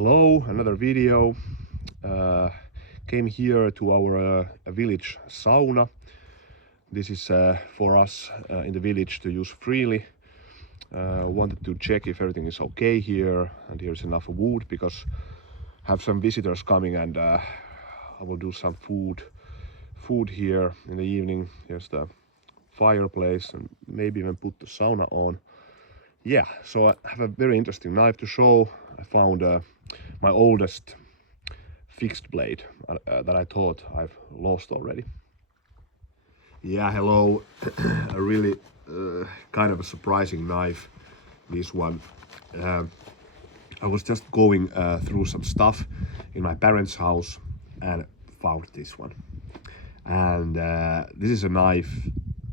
Hello, another video. Came here to our village sauna. This is for us in the village to use freely. Wanted to check if everything is okay here, and here's enough wood because I have some visitors coming, and I will do some food here in the evening. Here's the fireplace and maybe even put the sauna on. Yeah, so I have a very interesting knife to show. I found my oldest fixed blade that I thought I've lost already. Yeah, hello. A really kind of a surprising knife, this one. I was just going through some stuff in my parents' house and found this one. And this is a knife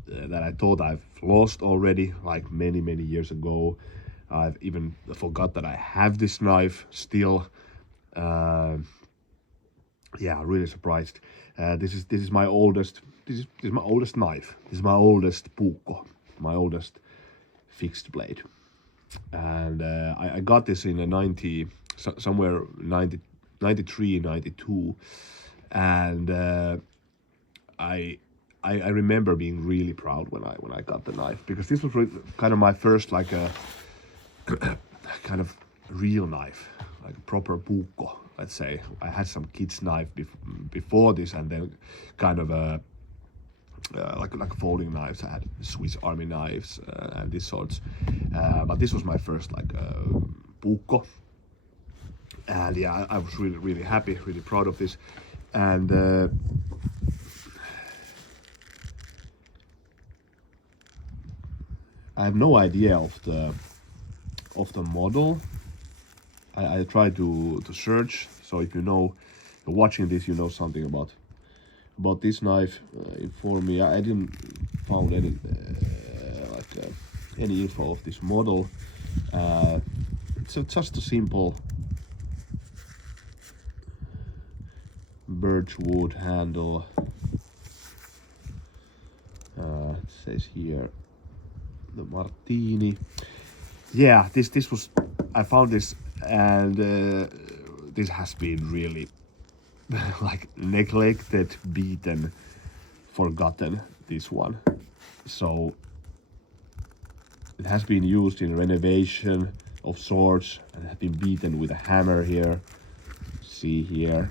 that I thought I've lost already, like many years ago. I've even forgot that I have this knife still. Yeah, really surprised. This is my oldest. This is my oldest knife. This is my oldest puukko, my oldest fixed blade. And I got this in a somewhere 93, 92, and I remember being really proud when I got the knife, because this was really kind of my first like a kind of real knife, like a proper puukko. Let's say I had some kids' knife before this, and then kind of like folding knives. I had Swiss Army knives and these sorts, but this was my first like puukko, and yeah, I was really happy, really proud of this, and I have no idea of the model. I tried to search, so if you're watching this, you know something about this knife. Inform me. I didn't found any any info of this model. It's just a simple birchwood handle. It says here the Marttiini. Yeah, this was, I found this, and this has been really like neglected, beaten, forgotten, this one. So it has been used in renovation of sorts and has been beaten with a hammer here. See here.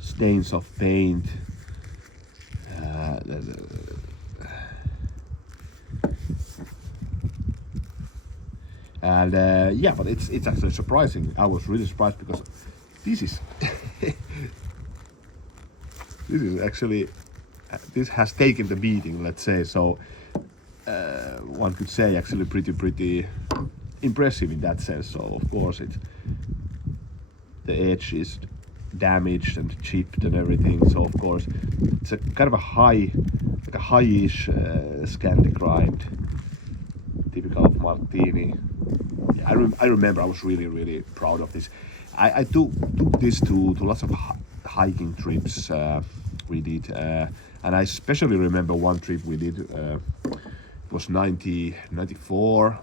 Stains of paint. And yeah, but it's actually surprising. I was really surprised because this is this is actually this has taken the beating, let's say. So one could say actually pretty impressive in that sense. So of course the edge is damaged and chipped and everything. So of course it's a kind of a high-ish Scandi grind, typical of Marttiini. Yeah, I remember I was really proud of this. I took this to lots of hiking trips we did, and I especially remember one trip we did. It was 94,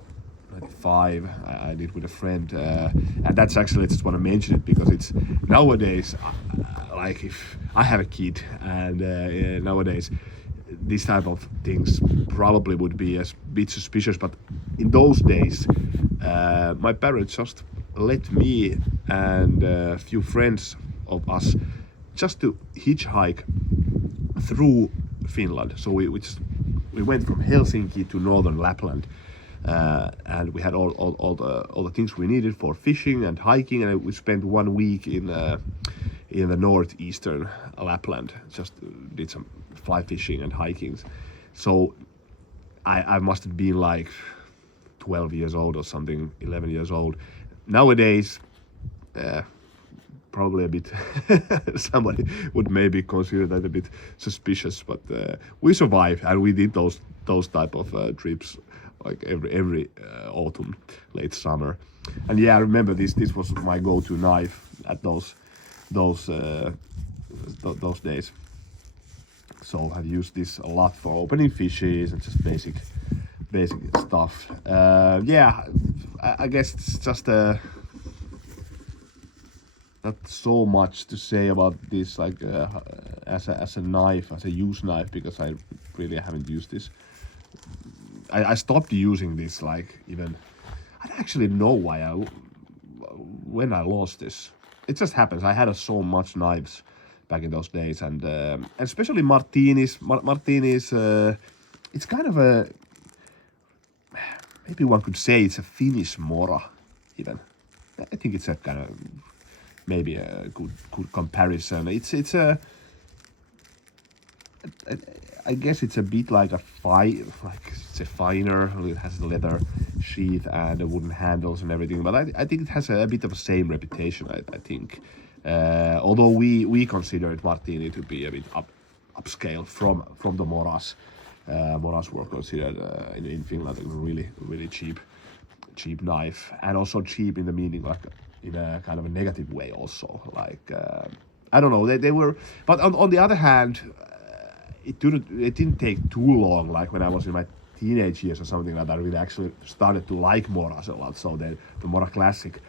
95. I did with a friend, and that's actually, I just want to mention it because it's nowadays, like if I have a kid, and nowadays these type of things probably would be a bit suspicious, but in those days my parents just let me and a few friends of us just to hitchhike through Finland. So we went from Helsinki to northern Lapland, and we had all the things we needed for fishing and hiking, and we spent 1 week in the northeastern Lapland. Just did some fly fishing and hiking. So I must have been like 12 years old or something, 11 years old. Nowadays, probably a bit somebody would maybe consider that a bit suspicious, but we survived, and we did those type of trips like every autumn, late summer. And yeah, I remember this was my go-to knife at those days. So I've used this a lot for opening fishes and just basic stuff. Yeah, I guess it's just not so much to say about this, like as a knife, as a use knife, because I really haven't used this. I stopped using this, like, even I don't actually know when I lost this. It just happens. I had so much knives back in those days, and especially Marttiini's. Marttiini's. It's kind of a, maybe one could say it's a Finnish Mora, even. I think it's a kind of maybe a good comparison. It's a. I guess it's a bit like it's a finer. It has the leather sheath and the wooden handles and everything. But I think it has a bit of the same reputation. I think, although we consider it Marttiini to be a bit upscale from the Moras. Moras were considered in Finland a really cheap knife, and also cheap in the meaning, like in a kind of a negative way also. Like I don't know, they were. But on the other hand. It didn't take too long, like when I was in my teenage years or something, that I really actually started to like Moras a lot. So the Mora Classic,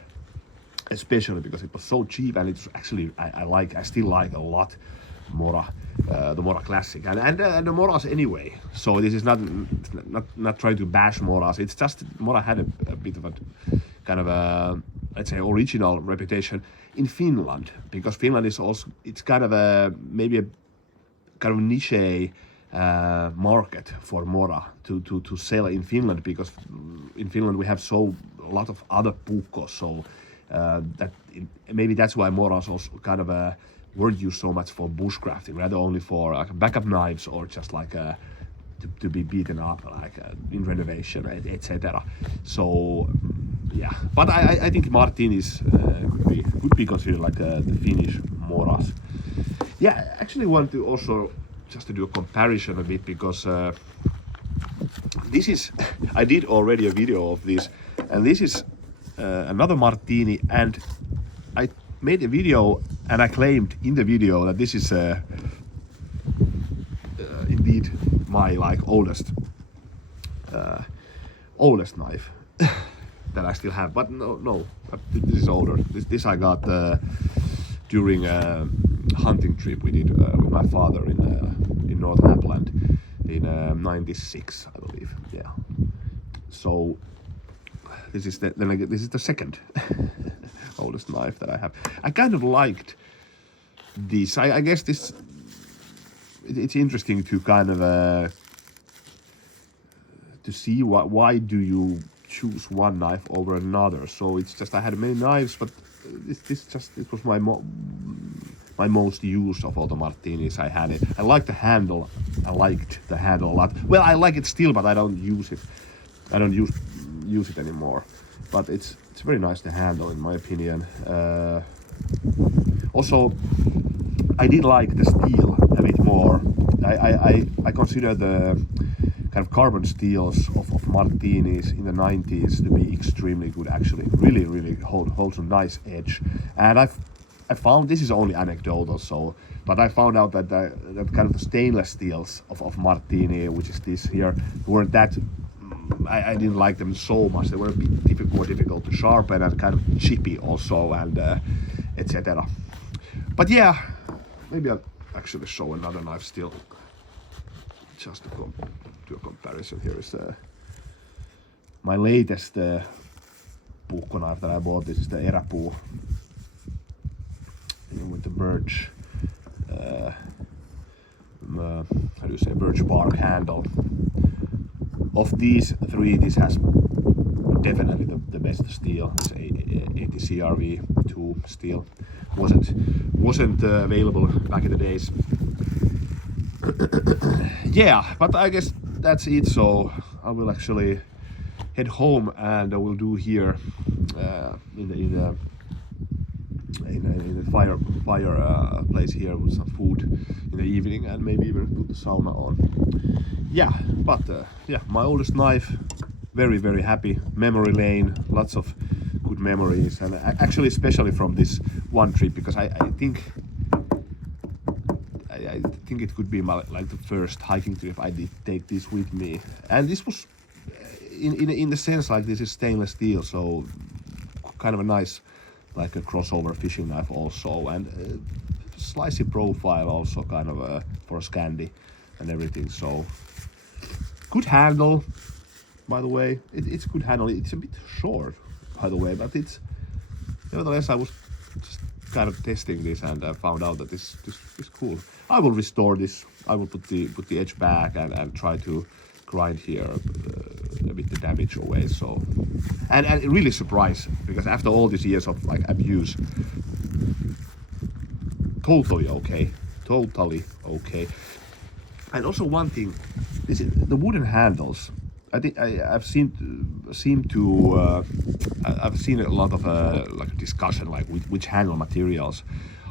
especially because it was so cheap, and it's actually I still like a lot Mora, the Mora Classic, and the Moras anyway. So this is not trying to bash Moras. It's just Mora had a bit of a kind of a, let's say, original reputation in Finland, because Finland is also, it's kind of a maybe a kind of niche market for Mora to sell in Finland, because in Finland we have a lot of other puukko, so maybe that's why Moras also kind of weren't used so much for bushcrafting, rather only for like backup knives, or just like to be beaten up, like in renovation, etc. So yeah, but I think Marttiini's could be considered like the Finnish Moras. Yeah, I actually want to also just to do a comparison a bit, because this is, I did already a video of this, and this is another Marttiini, and I made a video and I claimed in the video that this is indeed my like oldest knife that I still have, but no, this is older. This I got during a hunting trip we did with my father in North Lapland in '96, I believe. Yeah. So this is this is the second oldest knife that I have. I kind of liked this. I guess this. It's interesting to kind of to see why do you choose one knife over another. So it's just I had many knives, but it was my most use of all the Marttiinis I had. I liked the handle. I liked the handle a lot. Well, I like it still, but I don't use it. I don't use it anymore. But it's very nice to handle, in my opinion. Also, I did like the steel a bit more. I consider the kind of carbon steels of Marttiinis in the 90s to be extremely good, actually. Really holds a nice edge. And I found, this is only anecdotal, so, but I found out that that kind of the stainless steels of Marttiini, which is this here, weren't that, I didn't like them so much. They were a bit more difficult to sharpen and kind of chippy also, and etc. But yeah, maybe I'll actually show another knife still, just to do a comparison. Here is my latest puukko knife that I bought. This is the eräpuu with the birch, how do you say, birch bark handle. Of these three, this has definitely the best steel. It's 80 CRV2 steel. Wasn't available back in the days. Yeah, but I guess that's it. So I will actually head home, and I will do here in the fire place here with some food in the evening, and maybe even put the sauna on. Yeah, but yeah, my oldest knife, very happy. Memory lane, lots of good memories, and actually especially from this one trip, because I think it could be my, like the first hiking trip I did take this with me, and this was in the sense like this is stainless steel, so kind of a nice, like a crossover fishing knife also, and slicey profile also kind of for a Scandi and everything. So good handle, by the way. It's good handle. It's a bit short, by the way, but it's nevertheless. I was just kind of testing this and I found out that this is cool. I will restore this. I will put the edge back and try to grind here a bit the damage away. So and really surprised, because after all these years of like abuse, totally okay. And also one thing, this is the wooden handles. I think I've seen a lot of like discussion like which handle materials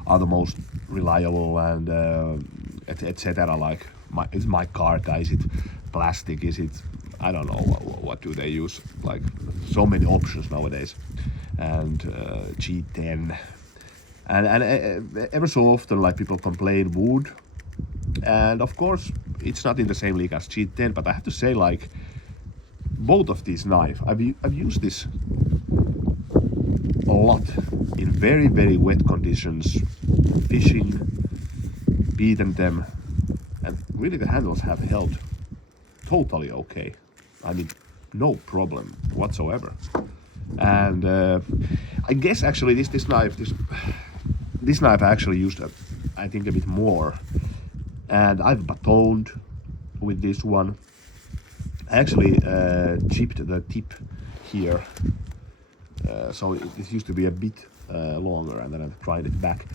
are the most reliable and etc. Like is micarta, is it plastic, is it, I don't know what do they use, like so many options nowadays, and G10 and ever so often like people complain wood, and of course it's not in the same league as G10, but I have to say like both of these knives, I've used this a lot in very, very wet conditions, fishing, beaten them, and really the handles have held totally okay. I mean, no problem whatsoever. And I guess actually this knife I actually used I think a bit more, and I've batoned with this one. I actually chipped the tip here, so it used to be a bit longer, and then I tried it back.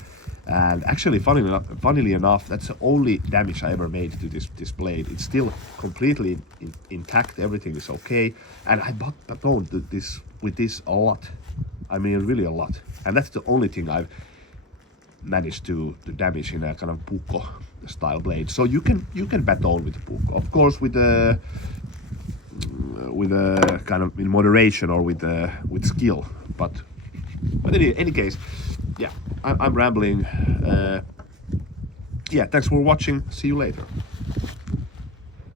And actually, funnily enough, that's the only damage I ever made to this blade. It's still completely intact. Everything is okay, and I batoned this with this a lot. I mean, really a lot. And that's the only thing I've managed to damage in a kind of Puukko style blade. So you can baton with the Puukko, of course, with a kind of in moderation or with skill, but in any case, yeah, I'm rambling. Yeah, thanks for watching. See you later.